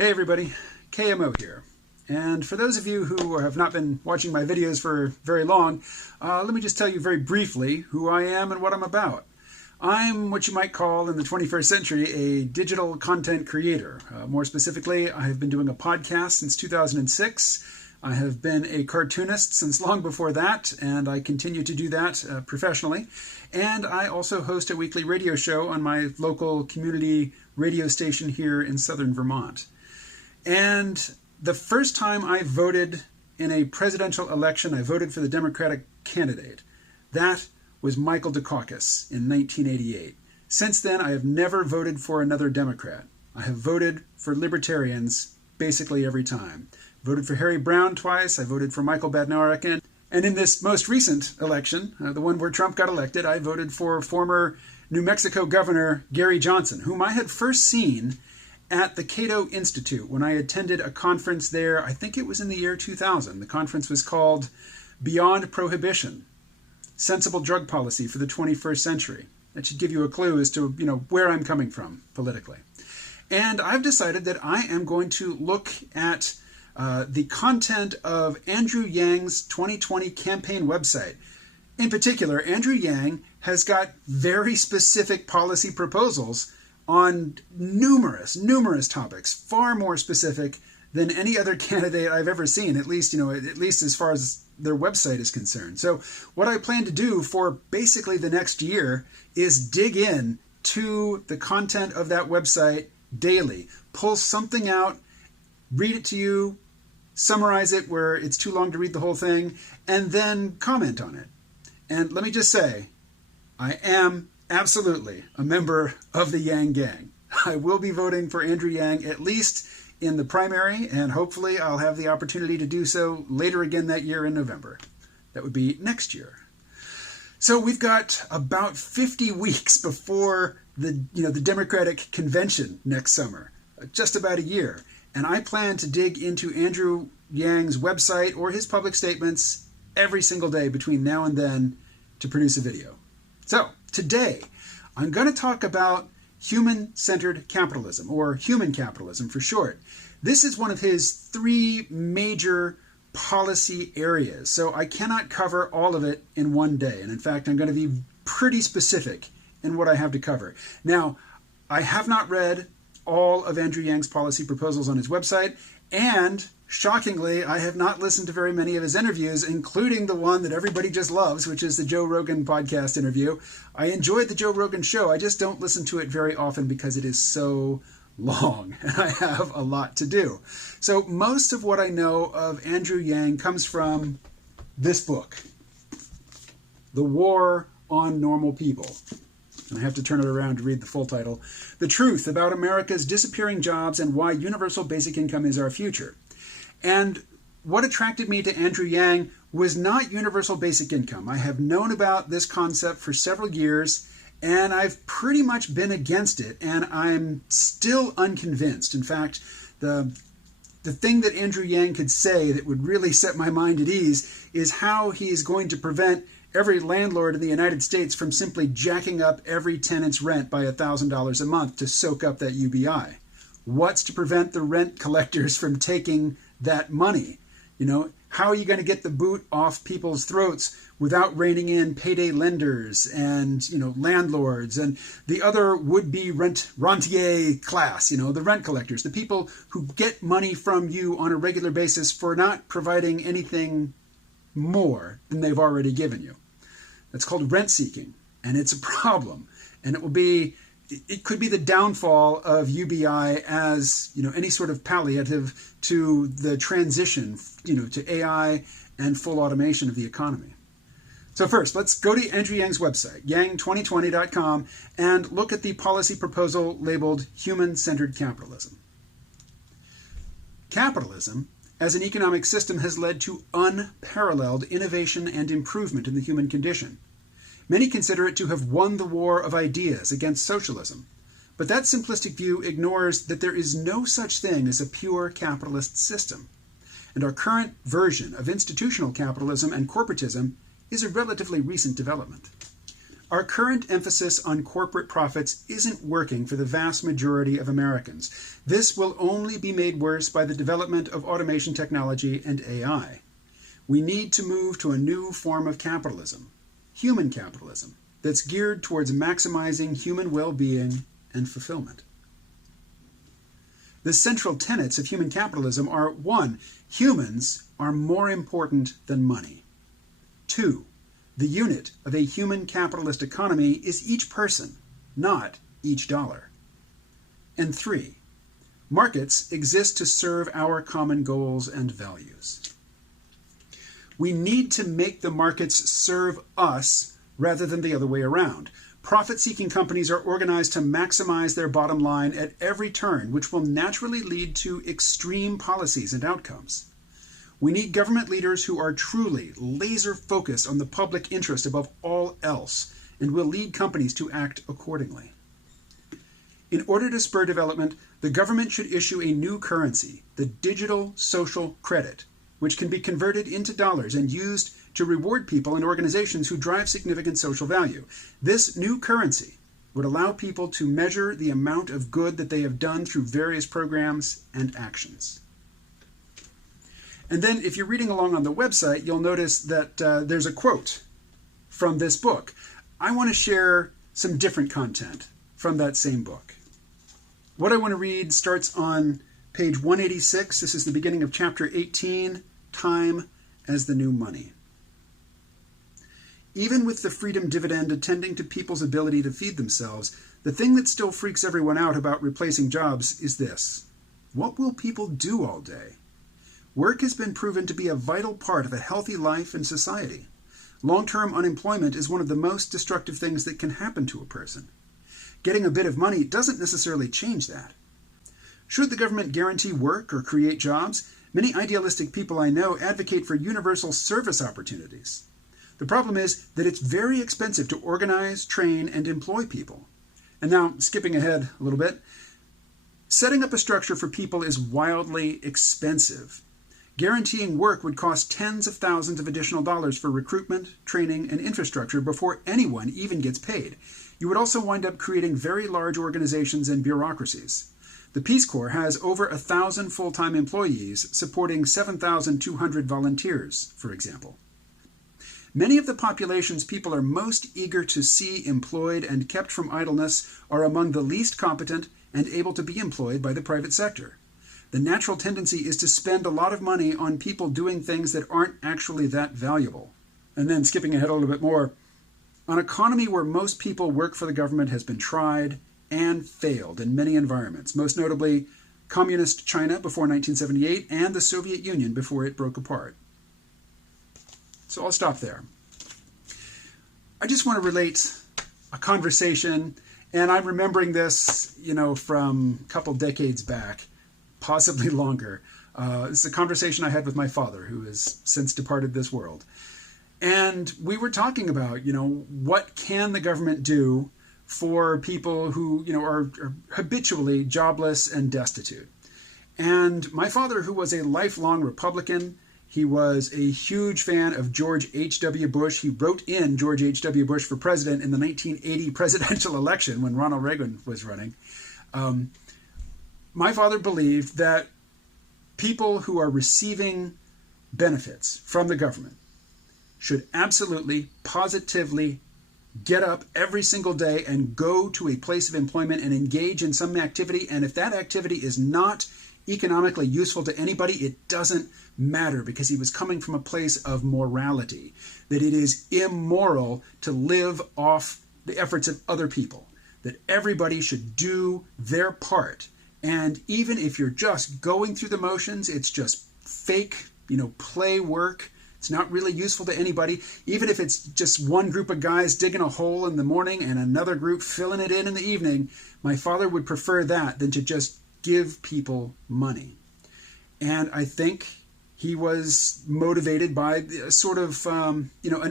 Hey everybody, KMO here. And for those of you who have not been watching my videos for very long, let me just tell you very briefly who I am and what I'm about. I'm what you might call in the 21st century a digital content creator. More specifically, I have been doing a podcast since 2006. I have been a cartoonist since long before that, and I continue to do that professionally. And I also host a weekly radio show on my local community radio station here in southern Vermont. And the first time I voted in a presidential election, I voted for the Democratic candidate. That was Michael Dukakis in 1988. Since then, I have never voted for another Democrat. I have voted for Libertarians basically every time. Voted for Harry Browne twice. I voted for Michael Badnarik. And in this most recent election, the one where Trump got elected, I voted for former New Mexico Governor Gary Johnson, whom I had first seen at the Cato Institute when I attended a conference there. I think it was in the year 2000. The conference was called Beyond Prohibition, Sensible Drug Policy for the 21st Century. That should give you a clue as to, where I'm coming from politically. And I've decided that I am going to look at the content of Andrew Yang's 2020 campaign website. In particular, Andrew Yang has got very specific policy proposals on numerous topics, far more specific than any other candidate I've ever seen, at least as far as their website is concerned. So what I plan to do for basically the next year is dig in to the content of that website daily, pull something out, read it to you, summarize it where it's too long to read the whole thing, and then comment on it. And let me just say, I am absolutely a member of the Yang Gang. I will be voting for Andrew Yang at least in the primary, and hopefully I'll have the opportunity to do so later again that year in November. That would be next year. So we've got about 50 weeks before the Democratic convention next summer, just about a year. And I plan to dig into Andrew Yang's website or his public statements every single day between now and then to produce a video. So today, I'm going to talk about human-centered capitalism, or human capitalism for short. This is one of his three major policy areas, so I cannot cover all of it in one day. And in fact, I'm going to be pretty specific in what I have to cover. Now, I have not read all of Andrew Yang's policy proposals on his website, and shockingly, I have not listened to very many of his interviews, including the one that everybody just loves, which is the Joe Rogan podcast interview. I enjoyed the Joe Rogan show. I just don't listen to it very often because it is so long, and I have a lot to do. So most of what I know of Andrew Yang comes from this book, The War on Normal People. And I have to turn it around to read the full title. The Truth About America's Disappearing Jobs and Why Universal Basic Income is Our Future. And what attracted me to Andrew Yang was not universal basic income. I have known about this concept for several years, and I've pretty much been against it, and I'm still unconvinced. In fact, the thing that Andrew Yang could say that would really set my mind at ease is how he's going to prevent every landlord in the United States from simply jacking up every tenant's rent by $1,000 a month to soak up that UBI. What's to prevent the rent collectors from taking that money? How are you going to get the boot off people's throats without reining in payday lenders and, landlords and the other would-be rentier class, the rent collectors, the people who get money from you on a regular basis for not providing anything more than they've already given you. That's called rent seeking, and it's a problem. And it could be the downfall of UBI as, any sort of palliative to the transition, to AI and full automation of the economy. So first, let's go to Andrew Yang's website, yang2020.com, and look at the policy proposal labeled Human-Centered Capitalism. Capitalism as an economic system has led to unparalleled innovation and improvement in the human condition. Many consider it to have won the war of ideas against socialism, but that simplistic view ignores that there is no such thing as a pure capitalist system, and our current version of institutional capitalism and corporatism is a relatively recent development. Our current emphasis on corporate profits isn't working for the vast majority of Americans. This will only be made worse by the development of automation technology and AI. We need to move to a new form of capitalism, human capitalism, that's geared towards maximizing human well-being and fulfillment. The central tenets of human capitalism are: 1. Humans are more important than money. 2. The unit of a human capitalist economy is each person, not each dollar. And 3. Markets exist to serve our common goals and values. We need to make the markets serve us rather than the other way around. Profit-seeking companies are organized to maximize their bottom line at every turn, which will naturally lead to extreme policies and outcomes. We need government leaders who are truly laser-focused on the public interest above all else, and will lead companies to act accordingly. In order to spur development, the government should issue a new currency, the digital social credit, which can be converted into dollars and used to reward people and organizations who drive significant social value. This new currency would allow people to measure the amount of good that they have done through various programs and actions. And then if you're reading along on the website, you'll notice that there's a quote from this book. I want to share some different content from that same book. What I want to read starts on page 186. This is the beginning of chapter 18, Time as the New Money. Even with the freedom dividend attending to people's ability to feed themselves, the thing that still freaks everyone out about replacing jobs is this: what will people do all day? Work has been proven to be a vital part of a healthy life and society. Long-term unemployment is one of the most destructive things that can happen to a person. Getting a bit of money doesn't necessarily change that. Should the government guarantee work or create jobs? Many idealistic people I know advocate for universal service opportunities. The problem is that it's very expensive to organize, train, and employ people. And now, skipping ahead a little bit, setting up a structure for people is wildly expensive. Guaranteeing work would cost tens of thousands of additional dollars for recruitment, training, and infrastructure before anyone even gets paid. You would also wind up creating very large organizations and bureaucracies. The Peace Corps has over 1,000 full-time employees supporting 7,200 volunteers, for example. Many of the populations people are most eager to see employed and kept from idleness are among the least competent and able to be employed by the private sector. The natural tendency is to spend a lot of money on people doing things that aren't actually that valuable. And then skipping ahead a little bit more, an economy where most people work for the government has been tried and failed in many environments, most notably communist China before 1978 and the Soviet Union before it broke apart. So I'll stop there. I just want to relate a conversation, and I'm remembering this, from a couple decades back, possibly longer. This is a conversation I had with my father, who has since departed this world. And we were talking about, what can the government do for people who, are habitually jobless and destitute. And my father, who was a lifelong Republican, he was a huge fan of George H.W. Bush. He wrote in George H.W. Bush for president in the 1980 presidential election when Ronald Reagan was running. My father believed that people who are receiving benefits from the government should absolutely, positively get up every single day and go to a place of employment and engage in some activity. And if that activity is not economically useful to anybody, it doesn't matter, because he was coming from a place of morality, that it is immoral to live off the efforts of other people, that everybody should do their part. And even if you're just going through the motions, it's just fake, play work. It's not really useful to anybody. Even if it's just one group of guys digging a hole in the morning and another group filling it in the evening, my father would prefer that than to just give people money. And I think he was motivated by a sort of, an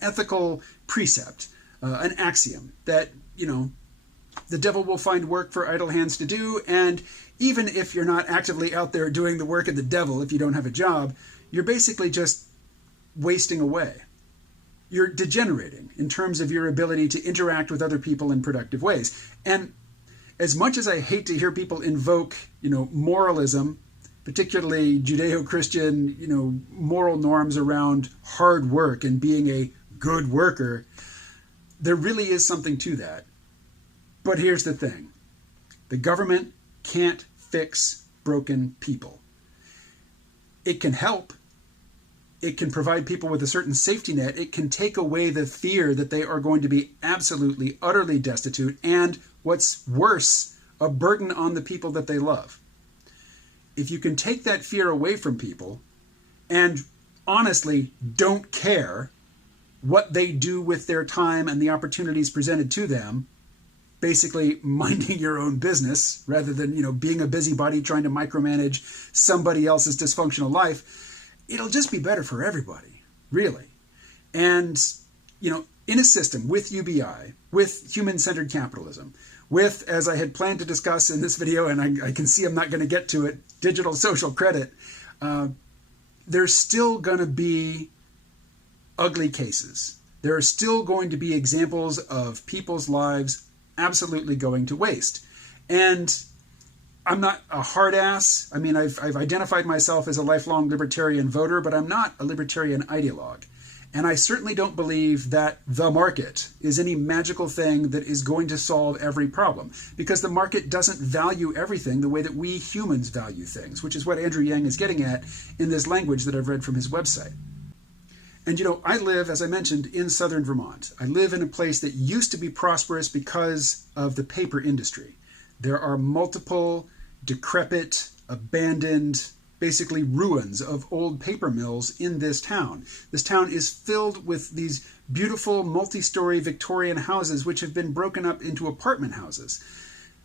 ethical precept, an axiom that, the devil will find work for idle hands to do. And even if you're not actively out there doing the work of the devil, if you don't have a job, you're basically just wasting away. you're degenerating in terms of your ability to interact with other people in productive ways. And as much as I hate to hear people invoke, moralism, particularly Judeo-Christian, moral norms around hard work and being a good worker, there really is something to that. But here's the thing. The government can't fix broken people. It can help. It can provide people with a certain safety net. It can take away the fear that they are going to be absolutely, utterly destitute, and what's worse, a burden on the people that they love. If you can take that fear away from people and honestly don't care what they do with their time and the opportunities presented to them, basically minding your own business rather than, being a busybody trying to micromanage somebody else's dysfunctional life, it'll just be better for everybody, really. And, in a system with UBI, with human-centered capitalism, with, as I had planned to discuss in this video, and I can see I'm not going to get to it, digital social credit, there's still going to be ugly cases. There are still going to be examples of people's lives absolutely going to waste. And I'm not a hard ass. I mean, I've identified myself as a lifelong libertarian voter, but I'm not a libertarian ideologue. And I certainly don't believe that the market is any magical thing that is going to solve every problem, because the market doesn't value everything the way that we humans value things, which is what Andrew Yang is getting at in this language that I've read from his website. And, I live, as I mentioned, in southern Vermont. I live in a place that used to be prosperous because of the paper industry. There are multiple decrepit, abandoned, basically ruins of old paper mills in this town. This town is filled with these beautiful multi-story Victorian houses which have been broken up into apartment houses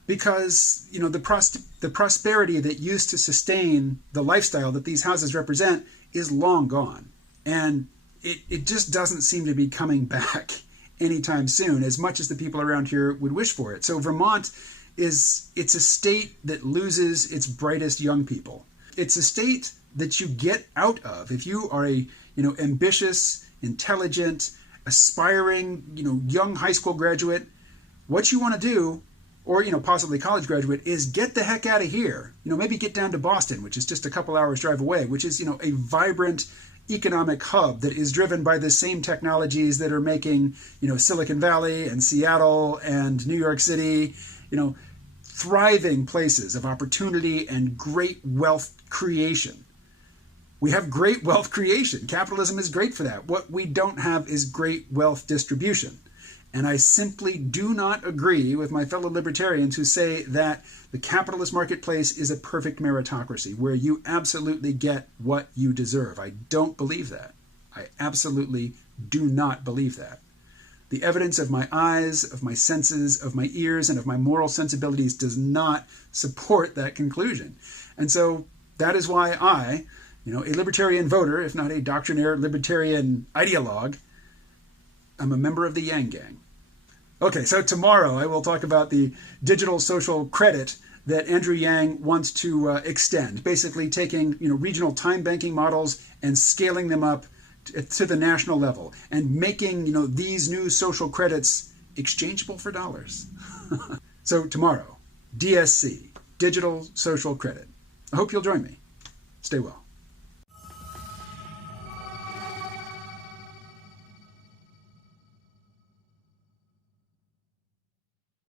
because, the prosperity that used to sustain the lifestyle that these houses represent is long gone. And it just doesn't seem to be coming back anytime soon, as much as the people around here would wish for it. So Vermont it's a state that loses its brightest young people. It's a state that you get out of if you are a, ambitious, intelligent, aspiring, young high school graduate. What you want to do, or, possibly college graduate, is get the heck out of here. Maybe get down to Boston, which is just a couple hours drive away, which is, a vibrant economic hub that is driven by the same technologies that are making, Silicon Valley and Seattle and New York City, thriving places of opportunity and great wealth creation. We have great wealth creation. Capitalism is great for that. What we don't have is great wealth distribution. And I simply do not agree with my fellow libertarians who say that the capitalist marketplace is a perfect meritocracy where you absolutely get what you deserve. I don't believe that. I absolutely do not believe that. The evidence of my eyes, of my senses, of my ears, and of my moral sensibilities does not support that conclusion. And so that is why I, a libertarian voter, if not a doctrinaire libertarian ideologue, I'm a member of the Yang Gang. Okay, so tomorrow I will talk about the digital social credit that Andrew Yang wants to extend, basically taking regional time banking models and scaling them up to the national level and making these new social credits exchangeable for dollars. So tomorrow, DSC, digital social credit. I hope you'll join me. Stay well.